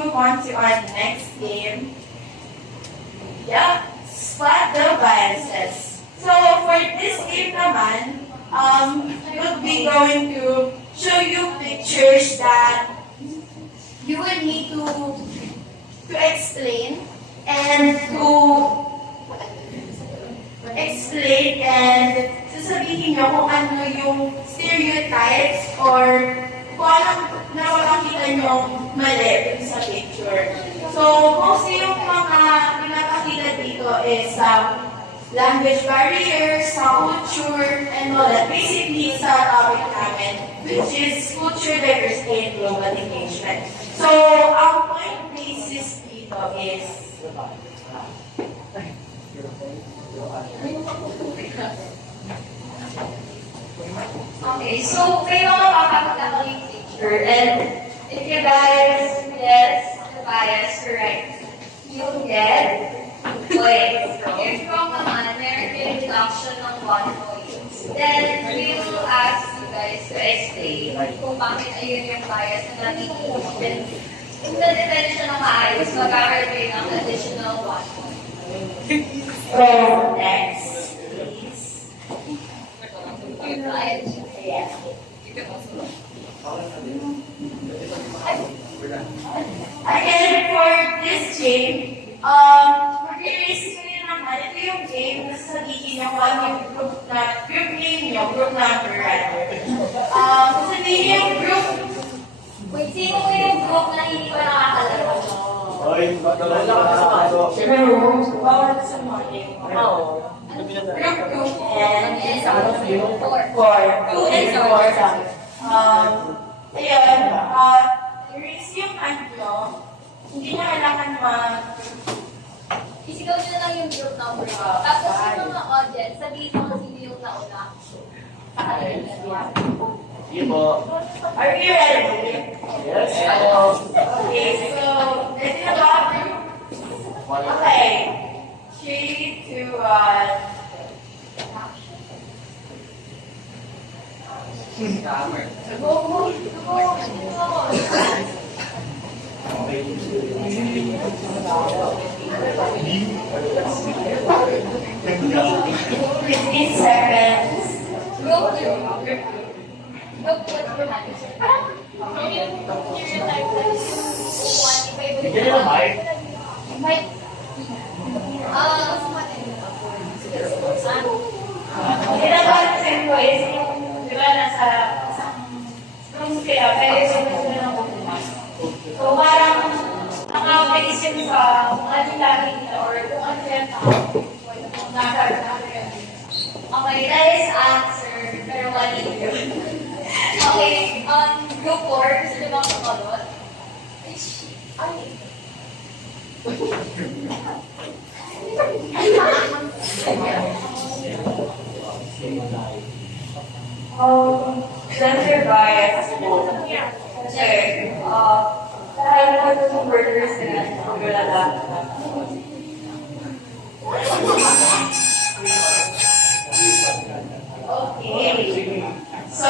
move on to our next game. Yeah, spot the biases. So for this game naman, we'll be going to show you pictures that you will need to explain and sasabihin nyo kung ano yung stereotypes or kung anong nakakita nyo mali sa picture. So, mostly yung mga pinapakita dito is language barriers, culture, and all that. Basically, sa topic namin, which is culture diversity and global engagement. So, ang point basis dito is okay, so may mga makakita ko yung picture, and if you guys guess the bias correct, you'll get points. If wrong naman, meron yung deduction ng 1 point. Then, we will ask you guys to explain kung bakit ayun yung bias na nakikita. Then, kung na-defend siya ng maayos, mag-aaral kayo ng additional 1 point. So, next, please. Yeah. Again, for this game, mag-erase ko yun naman. Ito yung game na sasabihin nyo kung ano yung group name nyo, group number rather. Sasabihin yung group. Wait, sino ko yung group na hindi pa nakakalaro? Bawal sa morning. Group and 4. 2 and 4. Ayun, erase yung ano, hindi na kailangan isigaw nyo na lang yung group number. Tapos yung mga audience, sabihin mo kung sino yung nauna. Sige po. Are you ready? Yes. Okay, so, ready na ba? Okay. 3, 2, 1. Fifteen seconds. Group. Bigyan niyo ng mic. Pinapansin ko is yung, di ba, nasa room sila, pero sila ng bukas. So, parang nakakaisip sa kung ano lagi nila or kung ano yan kung nakakita. Okay, that is answer. Pero mali yun. Okay, group 4. Gusto nyo bang sumalot? Ay. Gender bias. Kasi, dahil mga burgers nila, magulala. Okay. So,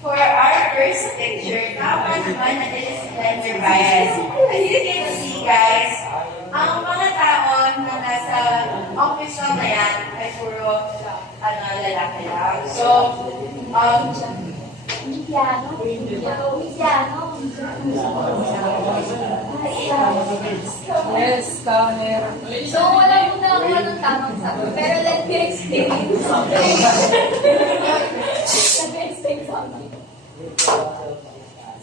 for our first picture, dapat naman na this is gender bias. As you can see, guys, ang mga tao na nasa office na yan ay puro lalaki lang. So, Yes, camera. So, wala mo na ako ng tamang sagot. Pero let me explain something. Let me explain something.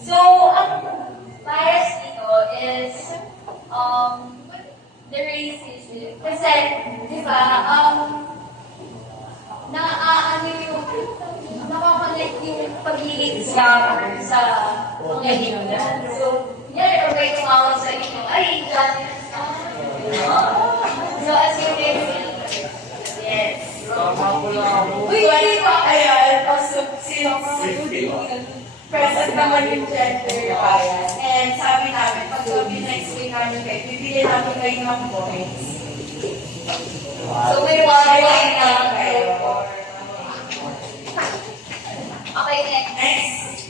So, ang bias dito is the racism. Kasi, di ba, nakakonect yung pagiging scammer sa mga inulan. So, yan, may tumawag sa inyo, ay, dyan. So, as you can see, yes. uy, hindi pa ayan, also, since present naman yung gender bias. And sabi namin, pag na-explain namin kayo, bibili namin kayo ng points. So, may one point lang kayo. Okay, next. Next.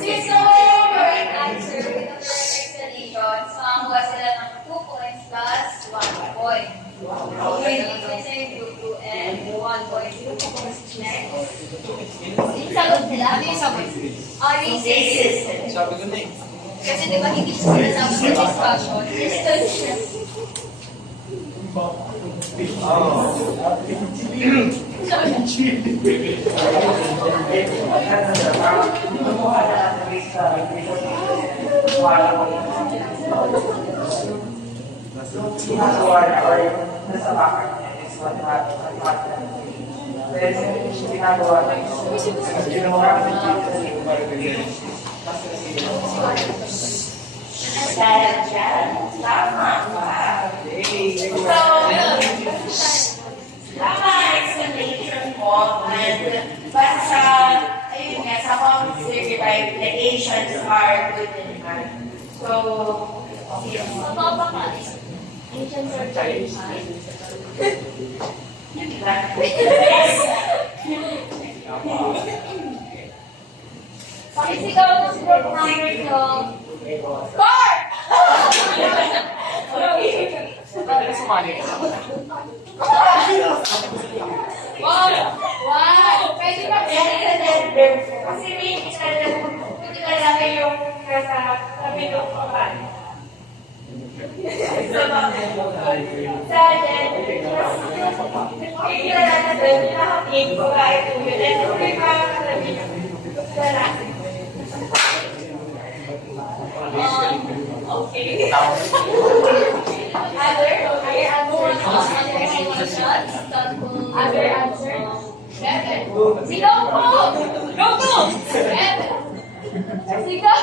Since nawala yung correct answer with the correct explanation, so makakuha sila ng 2 points plus 1 point. Okay, dito na yung group 2 and 1 point. Next. Sagot nila? Ano yung sagot? Racist. Sabi ko na eh. Kasi di ba hindi siya sinasama sa discussion? Discussion. Tama ang explanation mo, and basta, ayun nga, sa conservative, the Asians are good in math. So, Totoo ba ka? Asians are Chinese. yun lang. Pakisigaw mo si group number 2. Score! Bakit sumali ka? Wow! Pwede ba? Kasi may ilalagay yung nasa sabi ng kapan. Sa ilalagay yung nakapig ko kahit ulit. And may makakasabi sa lahat. Okay. Other answer? Seven. Sigaw mo! Go, go! Seven. Sigaw!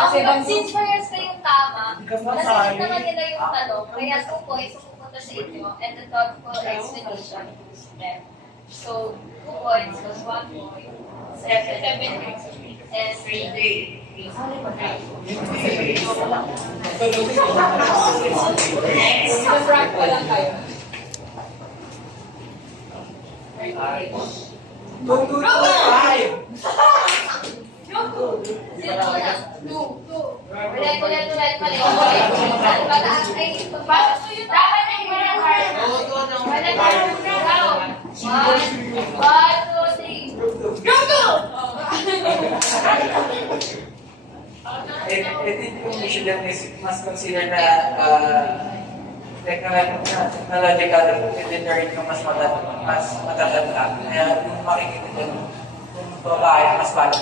Okay, since parehas na yung tama, nasagot naman nila yung tanong, kaya 2 points pupunta sa inyo, and the thoughtful explanation is there. So, 2 points plus 1 point, 7 and 3. Next, mag-rank pa lang kayo. Sino na? 2. Ulit, mali. Pataas ay dapat ay walang card. Walang card. Go! 1, 2, 3. Go! I think yung Michigan is mas consider na technological deterrent yung mas matatanda. Kaya kung makikita din kung babae mas bala,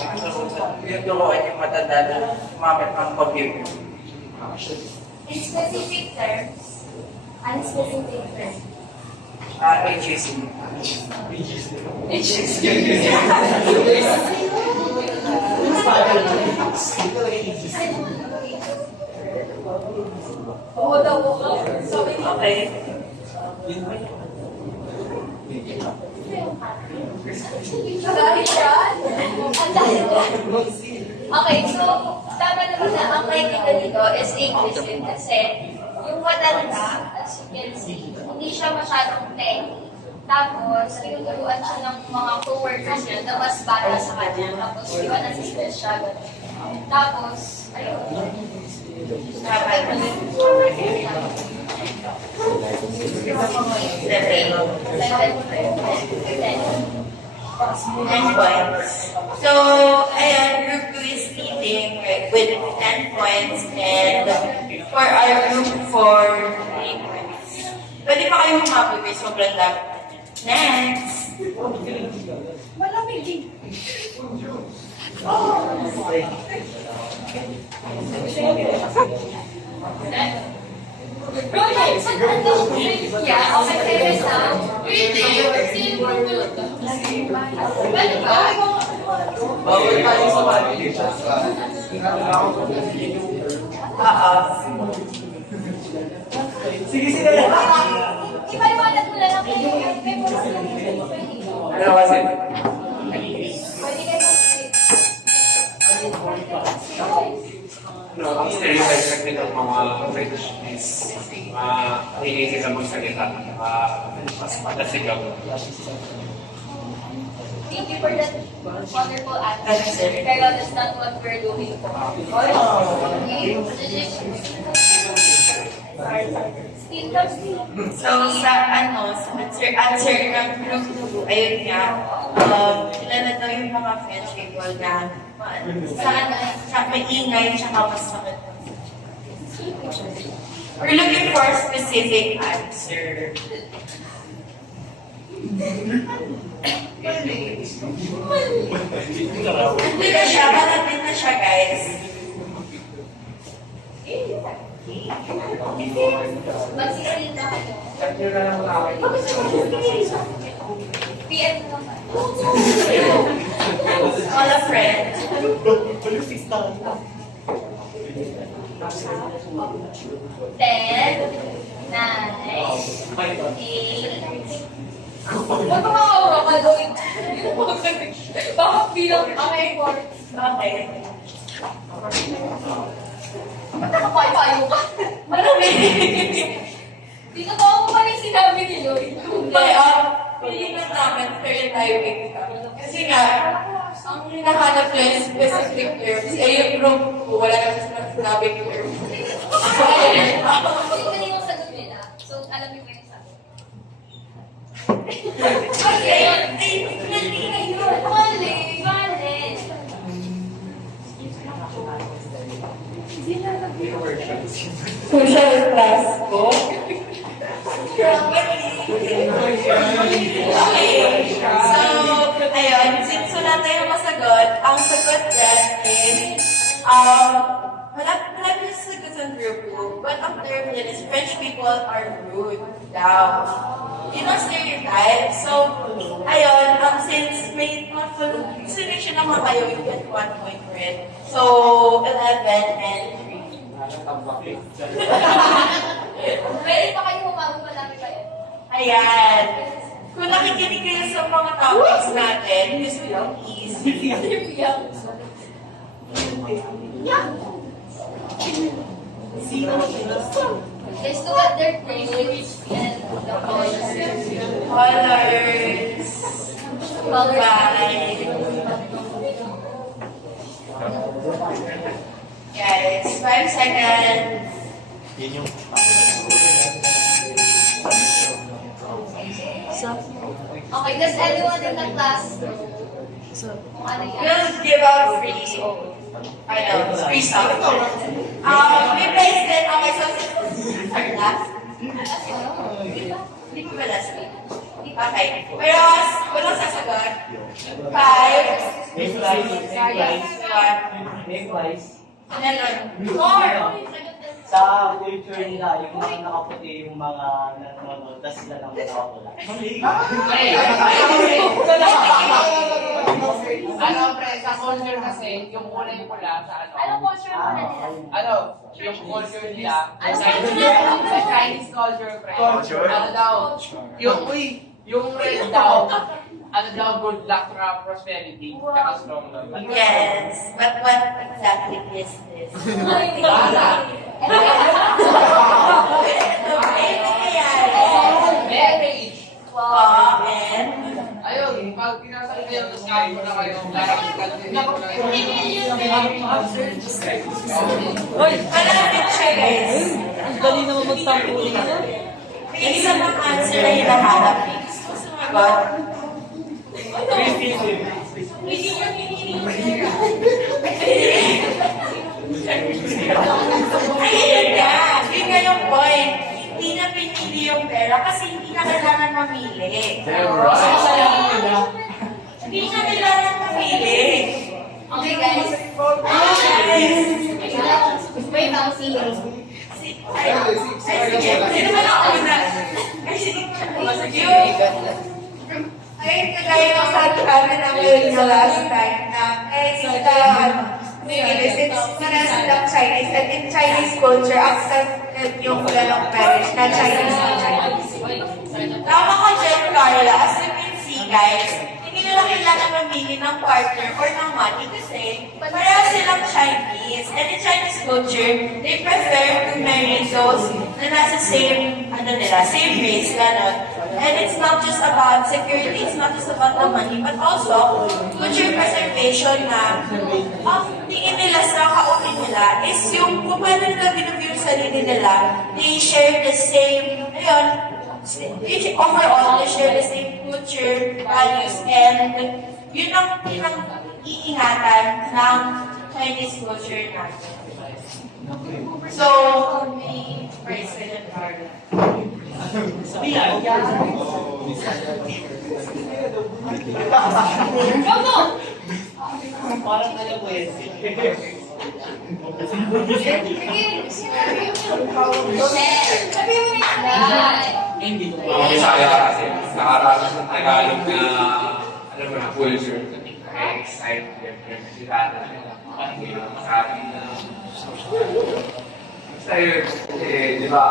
yung turuan yung matanda na umamit ng computer. In specific terms, unspecific terms. HAC. Okay. Okay, so tama naman na ang nakikita dito is English din kasi yung matanda, as you can see, hindi siya masyadong techy. Tapos, tinuturuan siya ng mga co-workers niya na mas bata sa kanya. Tapos, di ba nasa-stress siya, gano'n. Tapos, ayun. Ten points. So, ayan, group 2 is leading with 10 points, and for our group 4, 3 points. Pwede pa kayong humabot guys, sobrang dami. Next! Yeah, okay, favorite sound. Ano ba? Bawal tayo sa mali. Sige, sige. Ipaliwanag mo na lang kayo yung favorite sound. Ano kasi? Pwede kayo mag-speak. No, ang stereotype kasi ng mga French is hindi sila magsalita, mas magasigaw. Thank you for that wonderful answer. Pero that's not what we're doing. Still comes So, sa answer ng group 2, ayun nga, kilala daw yung mga French people na maingay, tsaka mas sakit. We're looking for a specific answer. Hindi na siya, malapit na siya, guys. magsisilip na kayo. Check nyo na lang sa akin. PM naman. All a friend. 10, 9, 8. Huwag ka makawa ka doon. Bakit bilang okay, 4. Okay. Ba't nakapayo-payo ka? Ano ba? Dito ko ako pa rin sinabi ni Lloyd. Pilihan namin third timing ka. Kasi nga, ang hinahanap ko yung specific terms, yung group ko, wala kasi sinasabing terms. Hindi ka yung sagot nila. So, alam niyo ba yung sagot? Mali. Social class ko. Okay. So, ayun, since wala tayong masagot, ang sagot dyan is, wala yung sagot sa group ko, but ang term dyan is French people are rude daw. Yun ang stereotype. So, ayun, since may mga full selection naman kayo, you get 1 point for it. So, 11 and 3. Pwede pa kayo humabong madami kayo. Ayan. Kung nakikinig kayo sa mga topics natin, this will easy. Let's look at their language and the colors. Colors. Guys, 5 seconds. Okay, does anyone in the class know kung ano yan? We'll give out free stuff. We placed it on my social class. Hindi ko ba last week? Okay. Pero, walang sasagot. 5, 4. Sa culture nila, yung mga nakaputi, yung mga nanonood, tapos sila lang nakapula. Ano, pre, sa culture kasi, yung kulay pula sa ano? Anong culture mo na nila? Ano, yung culture nila, sa Chinese culture, pre. Ano daw, yung red daw, ano daw, good luck, prosperity, tsaka strong love. Yes, but what exactly is this? Marriage! And Ayun, pag pinasal kayo, tapos kain mo na kayo, lalaki ka din. malapit siya, guys. Ang dali naman magtampuling na. May isa pang answer na hinahanap. Gusto sumagot? Ayun nga. Yun nga yung point. Hindi na pinili yung pera kasi hindi na kailangan mamili. Hindi na kailangan mamili. Okay, guys. Wait, now, see. Sino ba ako na? Ayun, kagaya ng sabi namin namin na last time na since manas ng Chinese and in Chinese culture, accepted yung ganong marriage na Chinese na Chinese. Tama ka dyan, Carla. As you can see, guys, hindi nila kailangan mamili ng partner or ng money kasi pareha silang Chinese. And in Chinese culture, they prefer to marry those na nasa same, same race, gano'n. And it's not just about security, it's not just about the money, but also culture preservation na ang tingin nila sa kaunin nila is yung kung paano nila binuview yung sarili nila, they share the same, overall, they share the same culture, values, and yun ang iingatan ng Chinese culture natin. So, may praise ka dyan, Carla. Parang alam ko yun. Mga Bisaya kasi nakaranas ng Tagalog na alam mo na culture. Kaya excited sila na hindi na masabi na basta yun, di ba?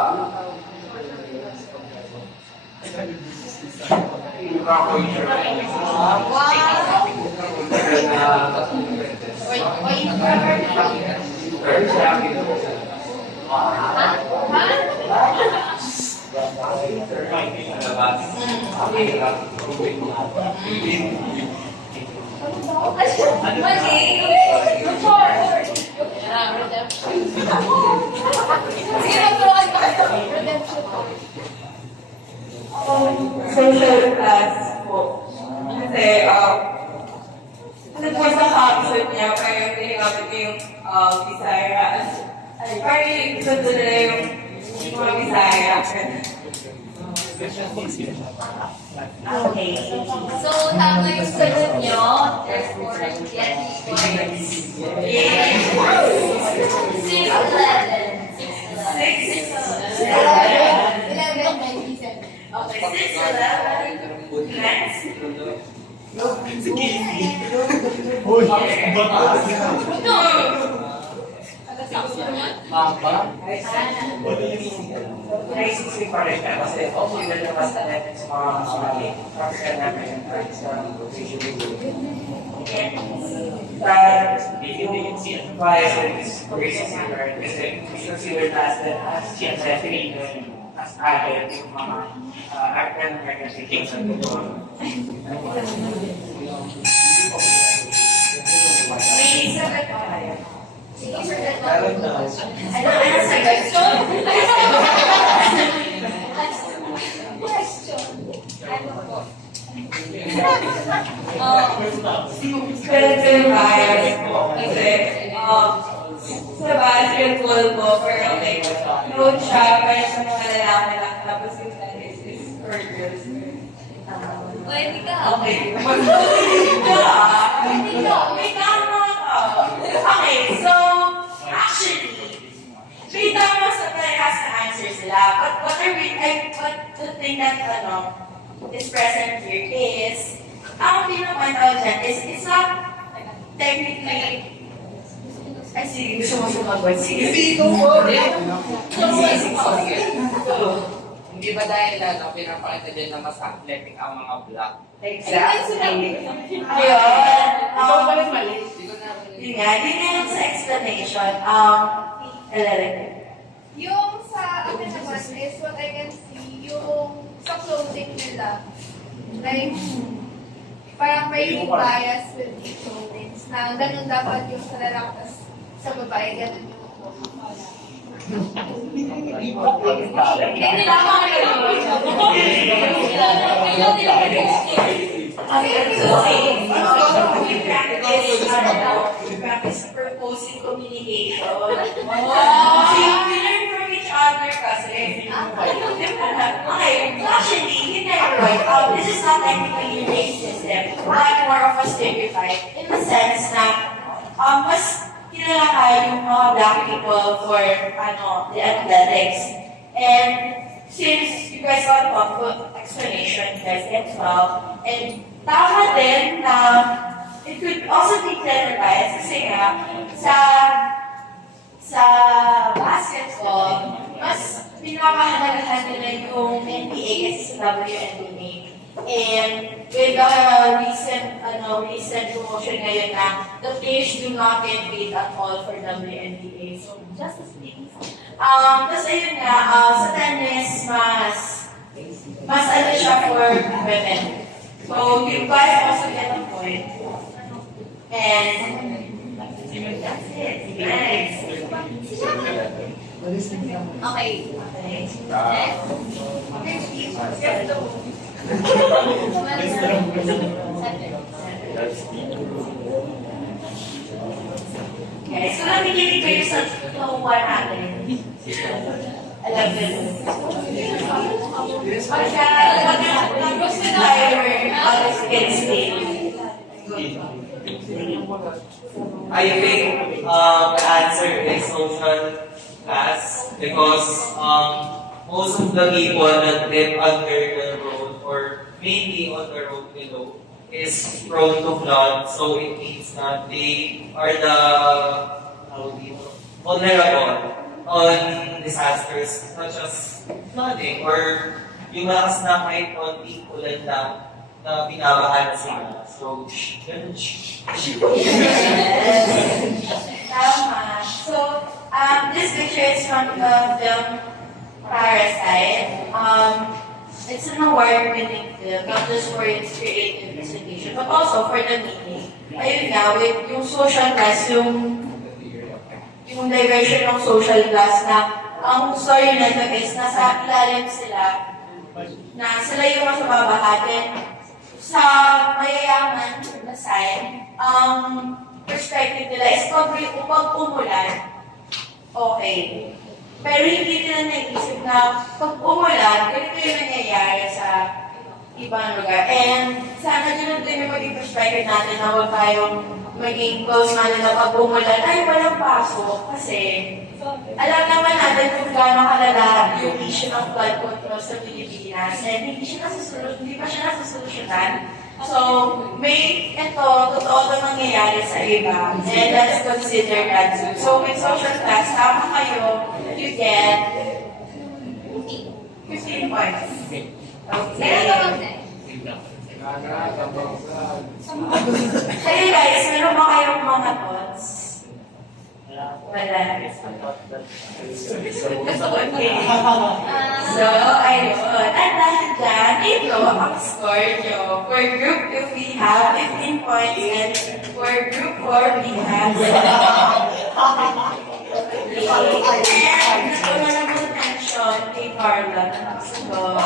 Yung mga culture na Social class po. Kasi, nag-was ang episode niya, parang tinigapit ko yung Bisaya. Parang yung episode nila yung mga Bisaya. Okay. So, tama yung sagot nyo. Therefore, get points. Yay! 6-11. Okay, 6-11. Next. Naisip pa rin ka kasi okay na labas na natin sa mga kasali. Kapag namin yung friends na if you didn't see it bias in this racism kasi we consider as siyempre as added yung mga African American speaking sa mundo. May sagot pa kayo. Sige, sagot mo. Ano sagot? Question. Ano po? Pero bias po. Kasi, sa basketball po, pero like, note siya, para sa mga lalaki lang, tapos yung tennis is for girls. Pwede ka. Okay. May tama ka. Okay, so, actually, may tama sa parehas na answer sila. But what the thing that, is present here is, ang pinapanood dyan is, it's not technically, ay, sige, gusto mo sumagot. Sige, Hindi ba dahil pinapakita din na mas athletic ang mga black? Exactly. Ayun. Ikaw pa rin mali. Yun nga, yun nga sa explanation. Yung sa akin naman is what I can see, yung sa clothing nila. Like, parang may bias with the clothing na ganun dapat yung sa lalaki, tas sa babae, ganun yung practice proposing communication. So, you learn from each other kasi. Okay, actually, you never right. This is not technically racism, but more of a stereotype in the sense na mas kinalakay yung mga black people for the athletics. And since you guys got thoughtful explanation, you guys get 12. And tama din na it could also be gender bias kasi nga sa basketball, mas pinakahalagahan nila yung NBA kasi sa WNBA. And with the recent promotion ngayon na the players do not get paid at all for WNBA. So, just as things. Tapos ayun nga, sa tennis, mas ano siya for women. So, you guys also get a point. And, that's it. Nice. Okay. Okay, so nabigyan ko yung sa tuwa natin. Alam nyo. Pagka gusto tayo, always get stay. I think the answer is social class because most of the people that live under the road or mainly on the road below is prone to flood, so it means that they are the vulnerable on disasters such as flooding or yung malakas na kahit konting ulan lang na binabahan sila. So, ganun. Tama. So, this picture is from the film Parasite. It's an award-winning film, not just for its creative presentation, but also for the meaning. Ayun nga, with yung social class, yung diversion ng social class na ang story nito is nasa ilalim sila, na sila yung mas mababahatin. Sa mayayaman na side, ang perspective nila is pag umulan, okay. Pero hindi nila naisip na pag umulan, ganito yung nangyayari sa ibang lugar. And sana ganun din yung maging perspective natin na huwag tayong maging close natin na pag umulan, ay walang pasok. Kasi alam naman natin kung gaano kalala yung issue ng flood control sa Pilipinas. And hindi pa siya nasusolusyonan. So, totoo na mangyayari sa iba. And let's consider that too. So, with social class, tama kayo, you get 15 points. Kailan ka mag-next? Hey guys, meron ba kayong mga thoughts? Wala. Okay. So, ayun. At dahil dyan, ito ang score nyo. For group 2, we have 15 points. And for group 4, we have 7. And nagkaroon ng attention kay Carla. So,